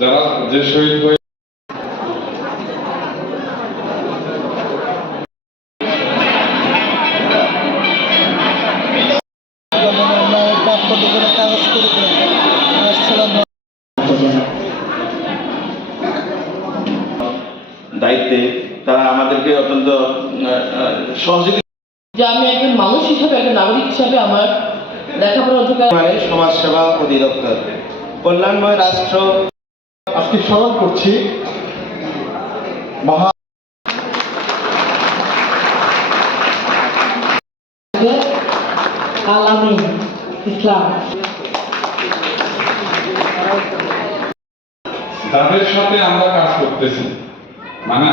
যারা যে শহীদ হয়ে দায়িত্বে তারা আমাদেরকে অত্যন্ত সহযোগিতা। যে আমি একজন মানুষ হিসাবে, একজন নাগরিক হিসাবে আমার লেখাপড়ার অধিকার। সমাজ সেবা অধিদপ্তর কল্যাণময় রাষ্ট্র আজকে স্মরণ করছি আল-আমিন ইসলাম। যাদের সাথে আমরা কাজ করতেছি, মানে